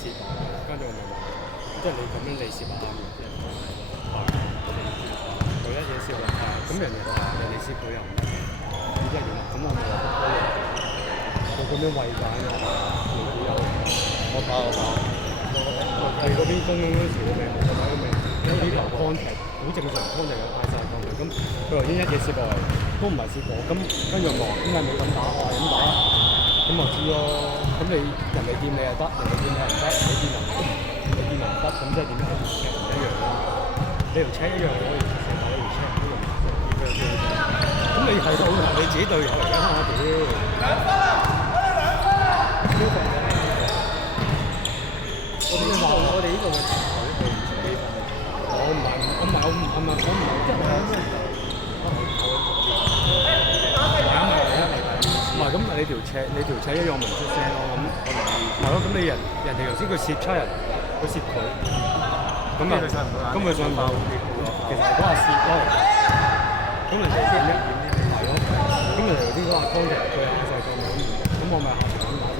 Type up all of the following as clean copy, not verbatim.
試過，跟住我咪問，即係你咁樣你試下啱嘅，即係佢一嘢試話咁人哋話你試佢又唔得，咁即係點啊？咁我咪話我咁樣餵慣啊，你有我跑。你嗰邊公嗰時我咪冇睇到咪有呢球 contact 好正常 contact 有嗌晒過嘅，咁佢頭先一嘢試過嚟都唔係試過，咁跟住我話點解冇咁打我咁打？咁我知咯，咁你人哋見你又得，人哋見你又唔得，你見人唔得，咁即係點解條尺唔一樣咯？你條尺一樣可以成日你條尺都唔同，咁你係到你自己隊友嚟㗎嘛屌！我哋呢度嘅球隊唔自己分，我唔係即係唔係咁你條尺一樣唔出聲咯，咁我明係咯，咁你人哋頭先佢攝出人，佢攝佢，咁啊咁佢上爆，其實係嗰下攝咯，咁人哋點係咯，咁人哋頭先嗰下康嘅佢嗌晒個名，咁我咪下場咁打啫。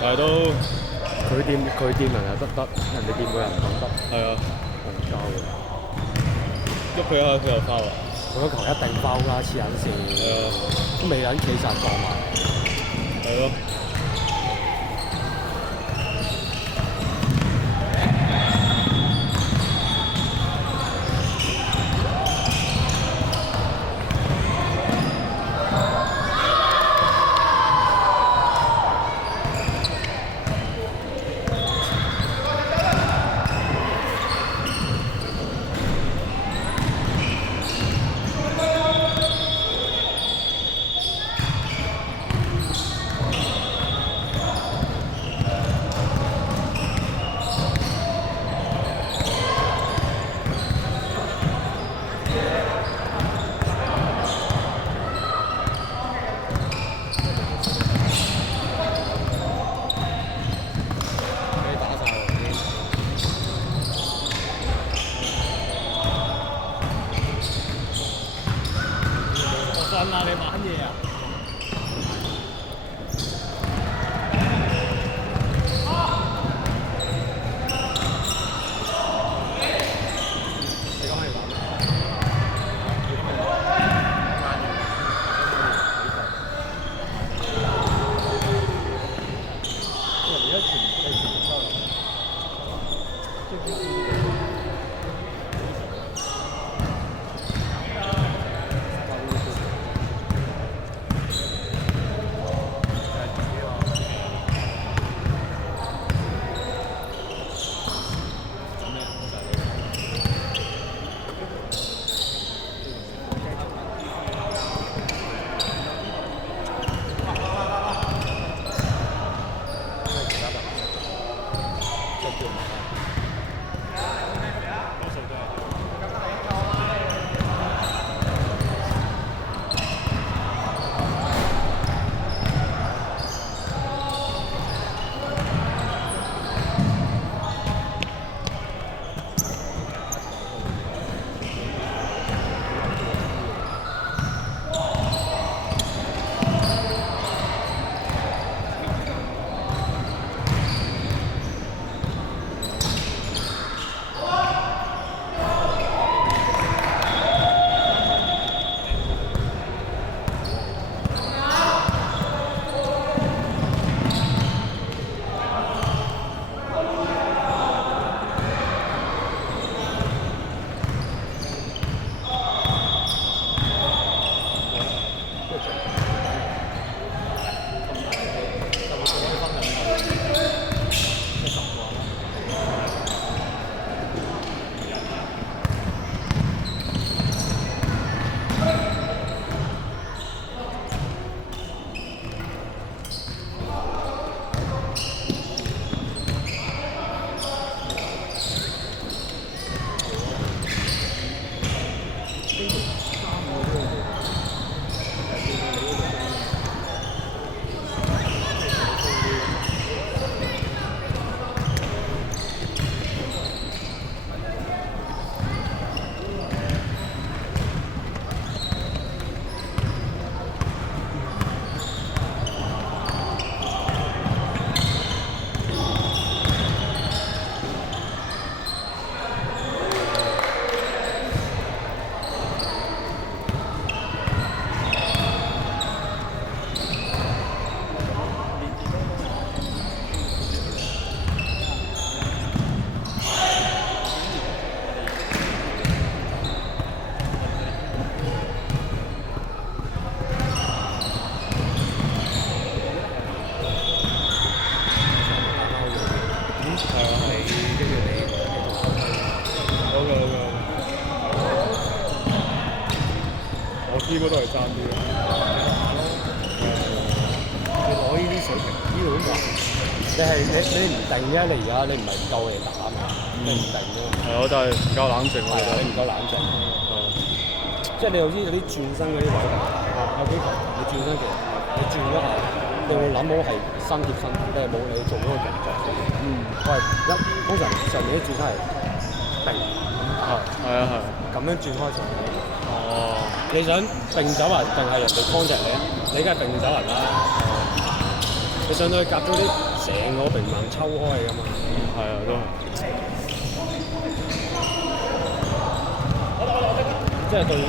但係都佢掂人又得，人哋掂佢人唔得。係啊，戇鳩嘅。喐佢一下佢又拋啊！嗰個球一定包啦，黐撚線。係啊，都未撚企實撞埋。係咯。你玩嘢啊！呢個都係爭啲嘅。你攞呢啲水平，呢度都話你唔定啫，你而家你唔係唔夠嚟打嘛，你唔定啫。係我就係唔夠冷靜，我覺得你唔夠冷靜。即係你好似有啲轉身嗰啲位，有幾球你轉身其實你轉嗰下，你會諗好係身貼身，你係冇你做嗰個動作先。我係通常上面啲轉身係定，係啊係。咁樣轉開上去。哦。你想並走人定係人哋 contact 你啊？你梗係並走人啦。你上到去夾咗啲成個平衡抽開㗎嘛。係啊，都係。即係對呢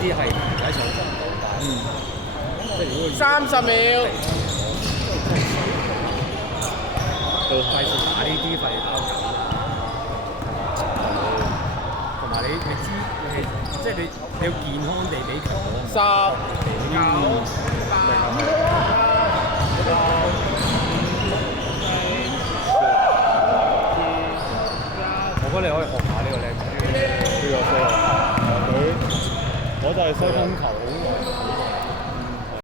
啲係唔使上場到，但係即係如果30秒，都費事打呢啲費交緊啦。同埋你知即係你要健康地比球10、我覺得你可以學下呢個靚仔。呢個佢我就係西風球好耐。